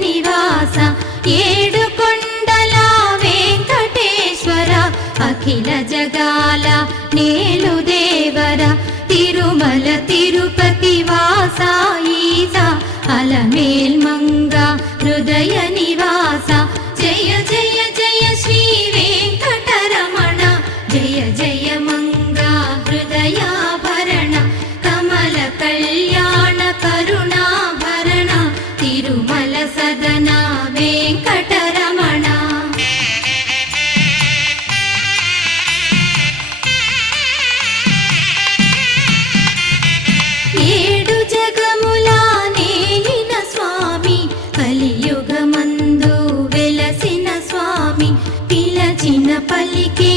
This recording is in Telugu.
నివాస ఏడు కొండల వెంకటేశ్వర అఖిల జగాల నేలు దేవర తిరుమల తిరుపతి వాస ఈస అలమేల్ మంగ హృదయ నివాస జయ జయ జయ శ్రీ వెంకటరమణ జయ జయ మంగ హృదయాభరణ కమల కళ్యాణ కరుణాభరణ తిరుమల సదన వెంకటరమణ. ఏడు జగముల నేలిన స్వామి కలియుగమందు వెలసిన స్వామి పిలచిన పలికే